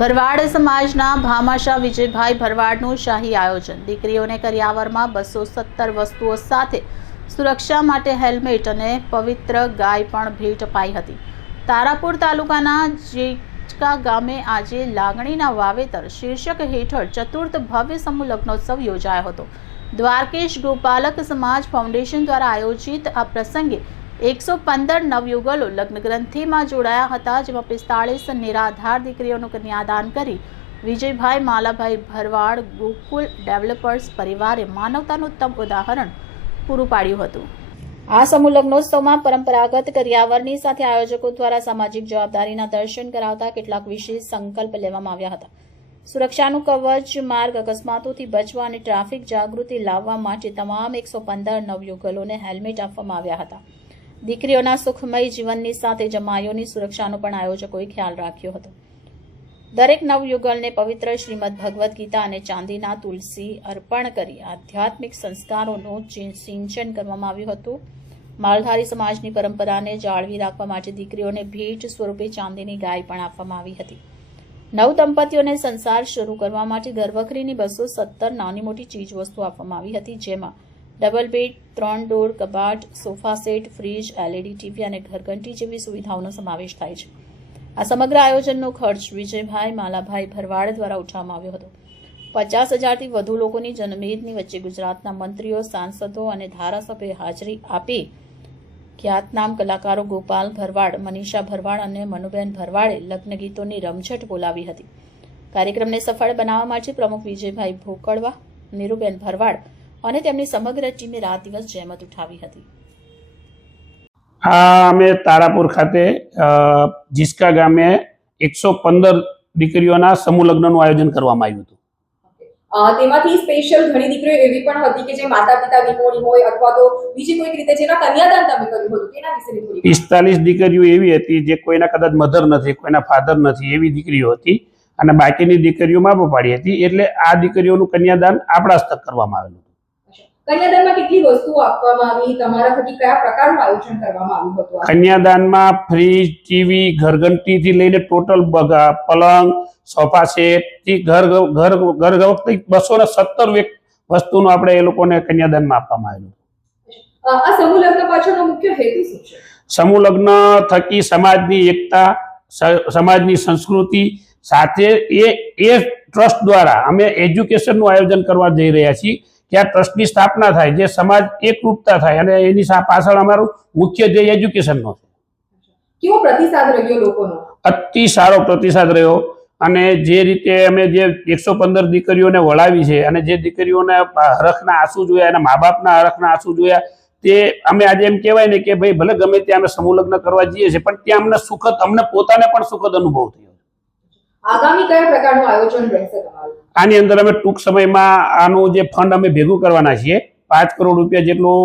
ભરવાડ સમાજના ભામાશાહ વિજયભાઈ ભરવાડનું શાહી આયોજન। દીકરીઓને કરિયાવરમાં 217 વસ્તુઓ સાથે સુરક્ષા માટે હેલ્મેટ અને પવિત્ર ગાય પણ ભેટ અપાઈ હતી। તારાપુર તાલુકાના જેચકા ગામે આજે લાગણીના વાવેતર શીર્ષક હેઠળ ચતુર્થ ભવ્ય સમૂહ લગ્નોત્સવ યોજાયો હતો। દ્વારકેશ ગોપાલક સમાજ ફાઉન્ડેશન દ્વારા આયોજિત આ પ્રસંગે 115 નવયુગલો લગ્ન ગ્રંથિમાં જોડાયા હતા, જેમાં 45 નિરાધાર દીકરીઓનું કન્યાદાન કરી વિજયભાઈ માલાભાઈ ભરવાડ ગોકુલ ડેવલપર્સ પરિવારે માનવતાનું ઉત્તમ ઉદાહરણ પૂરું પાડ્યું હતું। આ સમૂહ લગ્નોત્સવમાં પરંપરાગત કરિયાવરની સાથે આયોજકો દ્વારા સામાજિક જવાબદારીના દર્શન કરાવતા કેટલાક વિશેષ સંકલ્પ લેવામાં આવ્યા હતા। સુરક્ષાનું કવચ, માર્ગ અકસ્માતોથી બચવા અને ટ્રાફિક જાગૃતિ લાવવા માટે તમામ 115 નવયુગલોને હેલ્મેટ આપવામાં આવ્યા હતા। દીકરીઓના સુખમય જીવનની સાથે જમાઈઓની સુરક્ષાનો પણ આયોજકોએ ખ્યાલ રાખ્યો હતો। દરેક નવયુગલને પવિત્ર શ્રીમદ ભગવદ્ ગીતા અને ચાંદીના તુલસી અર્પણ કરી આધ્યાત્મિક સંસ્કારોનું સિંચન કરવામાં આવ્યું હતું। માલધારી સમાજની પરંપરાને જાળવી રાખવા માટે દીકરીઓને ભેટ સ્વરૂપે ચાંદીની ગાય પણ આપવામાં આવી હતી। નવ દંપતીઓને સંસાર શરૂ કરવા માટે ઘરવખરીની 217 નાની મોટી ચીજવસ્તુ આપવામાં આવી હતી, જેમાં ડબલ બેડ, 3 ડોર કબાટ, sofa set, fridge, LED TV અને ઘરઘંટી જેવી સુવિધાઓનો સમાવેશ થાય છે। આ સમગ્ર આયોજનનો ખર્ચ વિજયભાઈ માલાભાઈ ભરવાડ દ્વારા ઉઠાવવામાં આવ્યો હતો। 50,000થી વધુ લોકોની જનમેદની વચ્ચે ગુજરાતના મંત્રીઓ, સાંસદો અને ધારાસભ્યોએ હાજરી આપી ખ્યાતનામ કલાકારો ગોપાલ ભરવાડ, મનીષા ભરવાડ અને મનુબેન ભરવાડે લગ્ન ગીતોની રમઝટ બોલાવી હતી। કાર્યક્રમને સફળ બનાવવા માટે પ્રમુખ વિજયભાઈ ભોકડવા, નીરુબેન ભરવાડ અને તેમની સમગ્ર ટીમે રાત દિવસ જહેમત ઉઠાવી હતી। અમે તારાપુર ખાતે જીસ્કા ગામે 115 દીકરીઓના સમૂહ લગ્નનું આયોજન કરવામાં આવ્યું હતું। તેમાંથી સ્પેશિયલ ઘણી દીકરીઓ એવી પણ હતી કે જે માતા પિતા વિહોણી હોય અથવા તો બીજી કોઈક રીતે જેના કન્યાદાન તમે કર્યું હતું, તેના વિશે થોડી 45 દીકરીઓ એવી હતી જે કોઈના કદાચ મધર નથી, કોઈના ફાધર નથી, એવી દીકરીઓ હતી અને બાકીની દીકરીઓ મા બાપાડી હતી। એટલે આ દીકરીઓનું કન્યાદાન આપણા હસ્તક કરવામાં આવેલું હતું। કન્યાદાનમાં કેટલી વસ્તુઓ આપવામાં આવી, તમારા થકી કયા પ્રકારનું આયોજન કરવામાં આવ્યું હતું? કન્યાદાનમાં ફ્રીજ, ટીવી, ઘરઘંટીથી લઈને ટોટલ પલંગ, સોફા સેટ થી ઘર વખતે 217 વસ્તુનું આપણે એ લોકોને કન્યાદાનમાં આપવામાં આવેલું। આ સમૂહ લગ્ન પાછળનો મુખ્ય હેતુ શું છે? સમૂહ લગ્ન થકી સમાજની એકતા, સમાજની સંસ્કૃતિ સાથે એ ટ્રસ્ટ દ્વારા અમે એજ્યુકેશનનું આયોજન કરવા જઈ રહ્યા છીએ કે આ ટ્રસ્ટની સ્થાપના થાય, જે સમાજ એકરૂપતા થાય અને એની પાછળ અમારું મુખ્ય ધ્યેય એજ્યુકેશનનો છે। કેવો પ્રતિસાદ રહ્યો લોકોનો? અતિ સારો પ્રતિસાદ રહ્યો અને જે રીતે અમે જે 115 દીકરીઓને વળાવી છે અને જે દીકરીઓને હરખના આંસુ જોયા, એના મા બાપના હરખના આંસુ જોયા, તે અમે આજે એમ કહેવાય ને કે ભાઈ ભલે ગમે ત્યાં અમે સમૂહ લગ્ન કરવા જઈએ છીએ, પણ ત્યાં અમને પોતાને પણ સુખદ અનુભવ થયો। આગામી કયા પ્રકારનું આયોજન રહેશે તમારું? આની અંદર અમે ટૂંક સમયમાં આનું જે ફંડ અમે ભેગું કરવાના છીએ, 5 કરોડ રૂપિયા જેટલું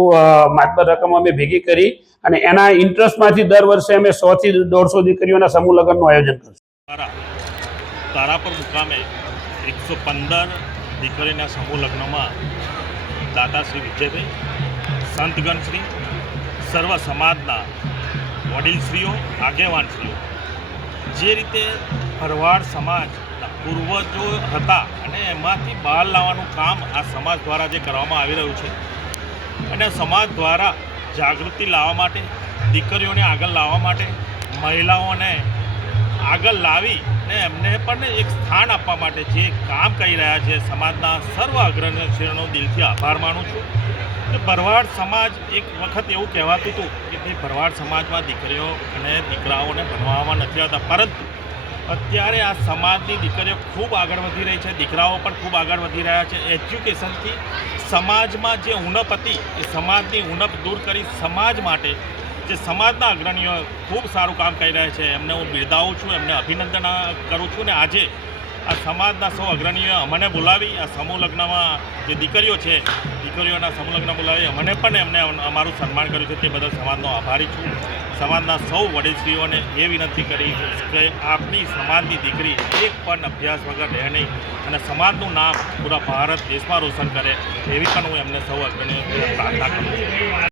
માતબર રકમ અમે ભેગી કરી અને એના ઇન્ટરેસ્ટમાંથી દર વર્ષે અમે 100 થી 150 દીકરીઓના સમૂહ લગ્નનું આયોજન કરશું। તારાપુર મુકામે 115 દીકરીના સમૂહ લગ્નમાં દાતા શ્રી વિજયભાઈ, સંતગણશ્રી, સર્વ સમાજના વડીલશ્રીઓ, આગેવાનશ્રીઓ, જે રીતે ભરવાડ સમાજના પૂર્વજો હતા અને એમાંથી બહાર લાવવાનું કામ આ સમાજ દ્વારા જે કરવામાં આવી રહ્યું છે અને સમાજ દ્વારા જાગૃતિ લાવવા માટે, દીકરીઓને આગળ લાવવા માટે, મહિલાઓને આગળ લાવી ને એમને પણ એક સ્થાન આપવા માટે જે કામ કરી રહ્યા છે, સમાજના સર્વ અગ્રણીઓનો દિલથી આભાર માનું છું। કે ભરવાડ સમાજ એક વખત એવું કહેવાતું હતું કે ભાઈ ભરવાડ સમાજમાં દીકરીઓ અને દીકરાઓને ભણવામાં નથી આવતા, પરંતુ અત્યારે આ સમાજની દીકરીઓ ખૂબ આગળ વધી રહી છે, દીકરાઓ પણ ખૂબ આગળ વધી રહ્યા છે। એજ્યુકેશનથી સમાજમાં જે ઉણપ હતી એ સમાજની ઉણપ દૂર કરી સમાજ માટે જે સમાજના અગ્રણીઓ ખૂબ સારું કામ કરી રહ્યા છે, એમને હું બિરદાવું છું, એમને અભિનંદન કરું છું। ને આજે આ સમાજના સૌ અગ્રણીઓએ અમને બોલાવી આ સમૂહ લગ્નમાં જે દીકરીઓ છે, દીકરીઓના સમૂહ લગ્ન બોલાવી અમને પણ એમને અમારું સન્માન કર્યું છે, તે બદલ સમાજનો આભારી છું। સમાજના સૌ વડીલશ્રીઓને એ વિનંતી કરી કે આપની સમાજની દીકરી એક પણ અભ્યાસ વગર રહે નહીં અને સમાજનું નામ પૂરા ભારત દેશમાં રોશન કરે, એવી પણ હું એમને સૌ અગ્રણીઓને પ્રાર્થના કરું છું।